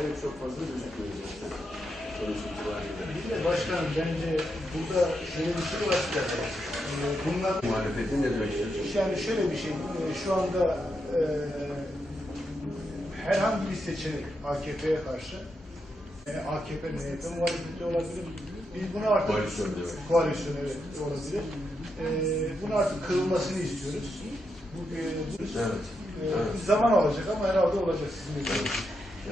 Evet, çok fazla gözükmüyor zaten. Sonuç itibariyle. Bir de başkanım bence burada şöyle bir şey var. Ee, Bunlar Muhalefeti ne bekliyorsunuz? yani şöyle bir şey. e, Şu anda e, herhangi bir seçenek AKP'ye karşı e, AKP, MHP muhalefeti olabilir. Biz bunu artık Koalisyon diyor. koalisyon evet olabilir. E, bunu artık kırılmasını istiyoruz. Bu, e, bu Evet. e, Evet. zaman alacak ama herhalde olacak sizin de.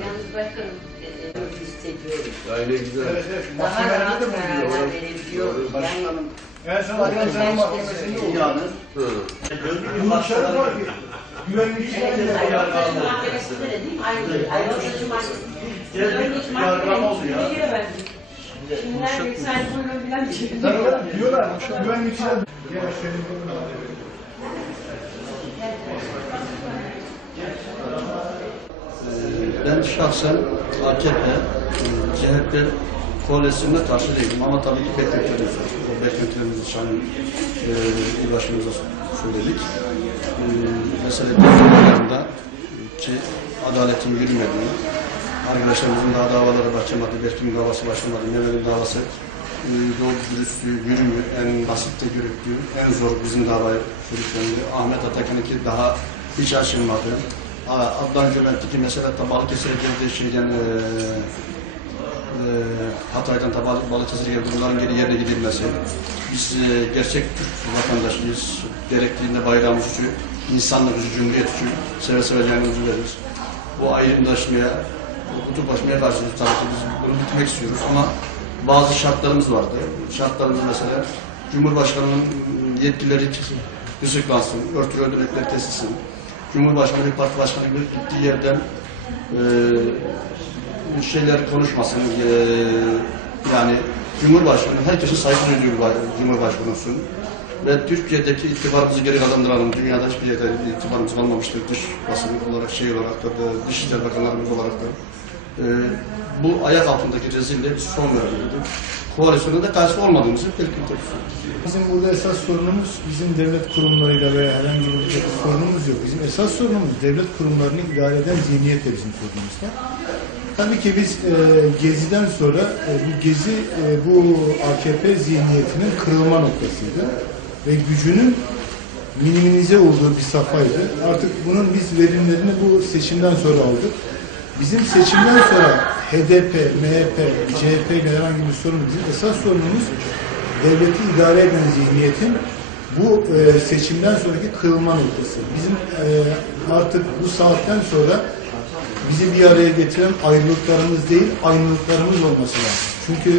Yalnız başkanım e, e, hissediyoruz. Aile güzel. Evet, evet. Daha Mahkemelerde rahat de bu diyor. kararlar verebiliyoruz. Yani Başkanım, En son Adana'nın mahkemesinde oldu. dünyanın Hı. Bunun şartı var ki güvenlikçiler de Ayrıca mahkemesinde de değil mi? Aynı. Ayrıca mahkemesinde. yargılama oluyor. Kimler yüksel bunu bilen bir şey. Tabii, diyorlar güvenlikçiler ya senin bunun ben şahsen AKP, CHP koalisyonuna karşı değilim ama tabii ki beklentilerimiz var. O beklentilerimizi Şahin e, il başımıza söyledik. E, mesela davalarında ki adaletin yürümediği, arkadaşlarımızın daha davaları başlamadı, Berkim'in davası başlamadı, Mehmet'in davası e, doğru dürüstlüğü, yürümüyor, en basitte yürüttüğü, en zor bizim davayı sürüklendi. Ahmet Atakan'ınki daha hiç açılmadı. Aa, Adnan Cömert'teki mesela Balıkesir'e geldiği şeyden e, e, Hatay'dan da Balık, Balıkesir'e geldi bunların geri yerine gidilmesi. Biz e, gerçek Türk vatandaşıyız. Gerektiğinde bayrağımız için, insanlık için, cumhuriyet için seve seve canımızı veririz. Bu ayrımdaşmaya, bu kutuplaşmaya karşıyız tabii ki biz bunu bitmek istiyoruz ama bazı şartlarımız vardı. Şartlarımız mesela Cumhurbaşkanı'nın yetkileri kısıklansın, örtülü ödülekler kesilsin. Cumhurbaşkanı parti başkanı gittiği yerden e, şeyler konuşmasın. E, yani Cumhurbaşkanı herkese saygı duyuyor bu Cumhurbaşkanı'nın. Ve Türkiye'deki itibarımızı geri kazandıralım. Dünyada hiçbir yerde itibarımız kalmamıştır. Dış basın olarak, şey olarak da, da Dışişleri Bakanlarımız olarak da. E, bu ayak altındaki rezilliğe son verildi. Koalisyona da karşı olmadığımızı belirtmek Bizim burada esas sorunumuz bizim devlet kurumlarıyla veya herhangi bir sorunumuz yok. Bizim esas sorunumuz devlet kurumlarını idare eden zihniyetle bizim sorunumuzda. Tabii ki biz e, Gezi'den sonra e, bu Gezi e, bu AKP zihniyetinin kırılma noktasıydı. Ve gücünün minimize olduğu bir safhaydı. Artık bunun biz verimlerini bu seçimden sonra aldık. Bizim seçimden sonra HDP, MHP, CHP ile herhangi bir sorun bizim esas sorunumuz devleti idare eden zihniyetin bu e, seçimden sonraki kırılma noktası. Bizim e, artık bu saatten sonra bizi bir araya getiren ayrılıklarımız değil, aynılıklarımız olması lazım. Çünkü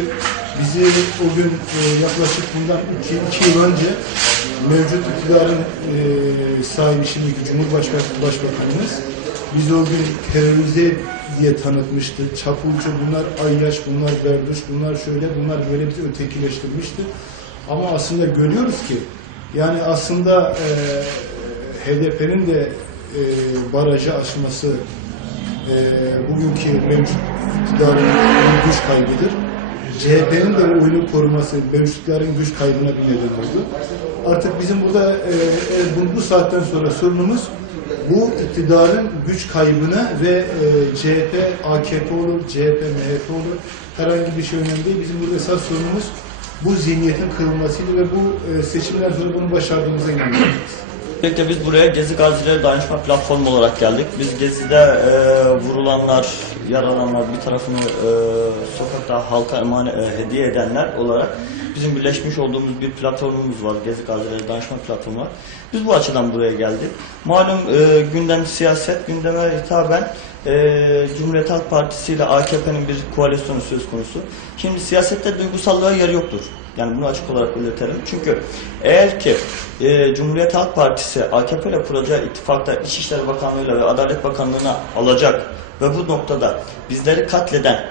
bizi o gün e, yaklaşık bundan iki, iki yıl önce mevcut iktidarın e, sahibi şimdiki Cumhurbaşkanı Başbakanımız bizi o gün terörize diye tanıtmıştı. Çapulcu bunlar ayyaş, bunlar berduş, bunlar şöyle, bunlar böyle bizi ötekileştirmişti. Ama aslında görüyoruz ki yani aslında e, HDP'nin de e, barajı aşması e, bugünkü mevcut iktidarın güç kaybıdır. CHP'nin de oyunu koruması mevcut iktidarın güç kaybına bir neden oldu. Artık bizim burada e, e, bu, bu saatten sonra sorunumuz bu iktidarın güç kaybına ve e, CHP, AKP olur, CHP, MHP olur herhangi bir şey önemli değil. Bizim burada esas sorunumuz bu zihniyetin kırılmasıydı ve bu e, seçimden sonra bunu başardığımıza inanıyoruz. Öncelikle biz buraya Gezi Gazileri Dayanışma Platformu olarak geldik. Biz Gezi'de e, vurulanlar, yaralananlar, bir tarafını e, sokakta halka emanet e, hediye edenler olarak bizim birleşmiş olduğumuz bir platformumuz var. Gezi Gazileri Dayanışma Platformu var. Biz bu açıdan buraya geldik. Malum e, gündem siyaset, gündeme hitaben e, Cumhuriyet Halk Partisi ile AKP'nin bir koalisyonu söz konusu. Şimdi siyasette duygusallığa yer yoktur. Yani bunu açık olarak belirtelim. Çünkü eğer ki e, Cumhuriyet Halk Partisi AKP ile kuracağı ittifakta İçişleri Bakanlığı'yla ve Adalet Bakanlığı'na alacak ve bu noktada bizleri katleden,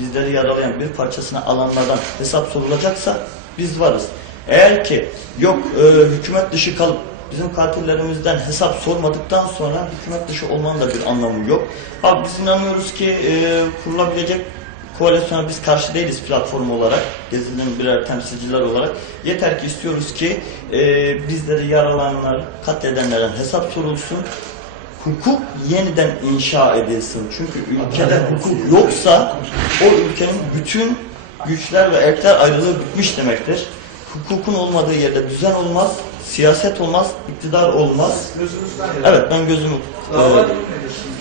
bizleri yaralayan bir parçasını alanlardan hesap sorulacaksa biz varız. Eğer ki yok e, hükümet dışı kalıp bizim katillerimizden hesap sormadıktan sonra hükümet dışı olmanın da bir anlamı yok. Abi biz inanıyoruz ki e, kurulabilecek koalisyona biz karşı değiliz platform olarak, Gezi'nin birer temsilciler olarak. Yeter ki istiyoruz ki e, bizleri yaralananlar, katledenlerden hesap sorulsun hukuk yeniden inşa edilsin. Çünkü ülkede hukuk yoksa o ülkenin bütün güçler ve erkler ayrılığı bitmiş demektir. Hukukun olmadığı yerde düzen olmaz, siyaset olmaz, iktidar olmaz. Evet ben gözümü... e,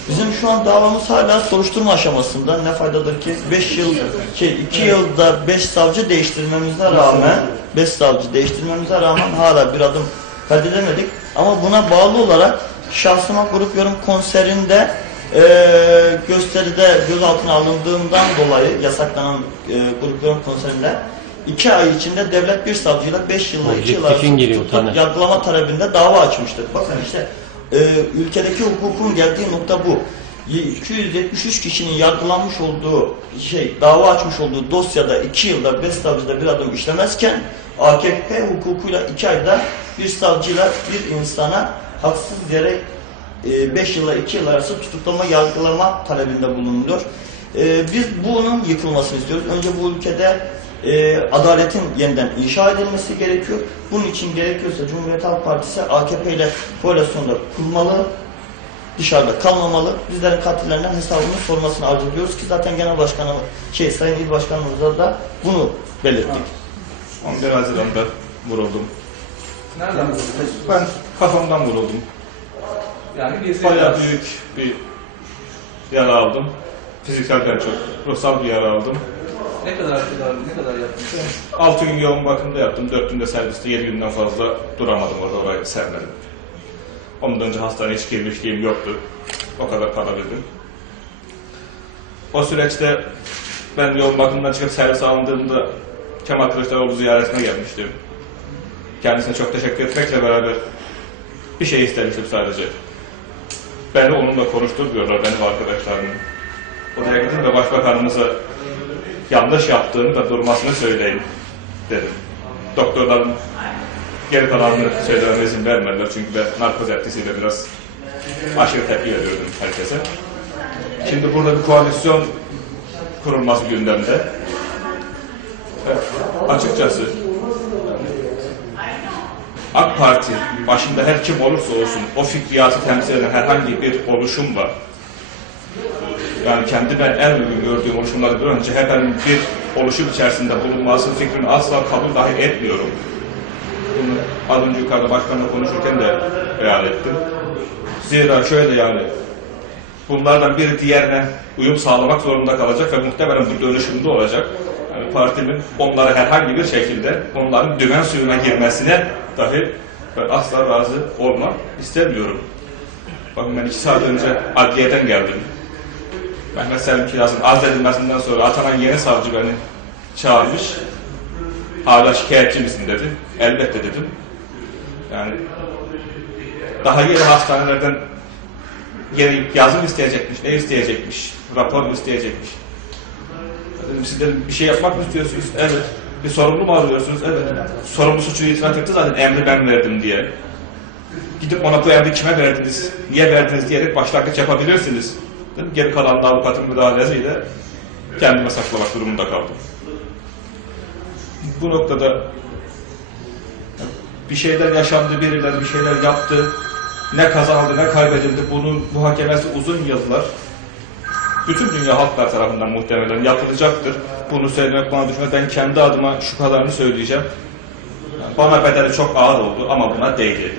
bizim şu an davamız hala soruşturma aşamasında. Ne faydadır ki 5 yıl, şey 2 yılda 5 savcı değiştirmemize rağmen 5 savcı değiştirmemize rağmen hala bir adım kaydedemedik. Ama buna bağlı olarak şahsıma grup yorum konserinde e, gösteride gözaltına alındığımdan dolayı yasaklanan e, grup yorum konserinde iki ay içinde devlet bir savcıyla 5 yılla 2 yıl arası yargılama talebinde dava açmıştır. Bakın işte e, ülkedeki hukukun geldiği nokta bu. 273 kişinin yargılanmış olduğu şey dava açmış olduğu dosyada 2 yılda 5 savcıda bir adım işlemezken AKP hukukuyla 2 ayda bir savcıyla bir insana haksız yere 5 yılla 2 yıl arası tutuklama yargılama talebinde bulunuyor. E, biz bunun yıkılmasını istiyoruz. Önce bu ülkede e, adaletin yeniden inşa edilmesi gerekiyor. Bunun için gerekiyorsa Cumhuriyet Halk Partisi AKP ile koalisyonda kurmalı, dışarıda kalmamalı. Bizlerin katillerinden hesabını sormasını arzu ediyoruz ki zaten genel başkanı, şey Sayın İl Başkanımıza da bunu belirttik. 11 Haziran'da vuruldum. Nereden buldun? Ben kafamdan vuruldum. Yani gezi Bayağı büyük bir yara aldım. Fizikselden çok. Ruhsal bir yara aldım. Ne kadar kadar ne kadar yaptın? 6 gün yoğun bakımda yattım. 4 günde serviste 7 günden fazla duramadım orada. Orayı sermedim. Ondan önce hastaneye hiç girmişliğim yoktu. O kadar kalabildim. O süreçte ben yoğun bakımdan çıkıp servis alındığımda Kemal Kılıçdaroğlu ziyaretine gelmiştim. Kendisine çok teşekkür etmekle beraber bir şey istemiştim sadece. Beni onunla konuştur diyorlar benim arkadaşlarım. Odaya gidin ve başbakanımıza yanlış yaptığını da durmasını söyleyin dedim. Doktorların geri kalanını söylememe izin vermediler çünkü ben narkoz etkisiyle biraz aşırı tepki veriyordum herkese. Şimdi burada bir koalisyon kurulması gündemde. Açıkçası AK Parti başında her kim olursa olsun o fikriyatı temsil eden herhangi bir oluşumla yani kendi ben en uygun gördüğüm oluşumlardan önce CHP'nin bir oluşum içerisinde bulunması fikrini asla kabul dahi etmiyorum. Bunu az önce yukarıda başkanla konuşurken de beyan ettim. Zira şöyle yani bunlardan biri diğerine uyum sağlamak zorunda kalacak ve muhtemelen bu dönüşümde olacak. Yani partimin onlara herhangi bir şekilde onların dümen suyuna girmesine dahi ben asla razı olmak istemiyorum. Bakın ben iki saat önce adliyeden geldim. Mehmet Selim Kiraz'ın azledilmesinden sonra atanan yeni savcı beni çağırmış. Hala şikayetçi misin dedi. Elbette dedim. Yani daha yeni hastanelerden yeni yazım isteyecekmiş, ne isteyecekmiş, rapor mu isteyecekmiş. Dedim, siz dedim, bir şey yapmak mı istiyorsunuz? Evet. Bir sorumlu mu arıyorsunuz? Evet. Sorumlu suçunu itiraf etti zaten emri ben verdim diye. Gidip ona bu emri kime verdiniz, niye verdiniz diyerek başlangıç yapabilirsiniz. Dedim, Geri kalan da avukatın müdahalesiyle kendime saklamak durumunda kaldım. Bu noktada bir şeyler yaşandı, birileri bir şeyler yaptı. Ne kazanıldı, ne kaybedildi. Bunun muhakemesi uzun yıllar bütün dünya halklar tarafından muhtemelen yapılacaktır. Bunu söylemek bana düşmez. Ben kendi adıma şu kadarını söyleyeceğim. Bana bedeli çok ağır oldu ama buna değdi.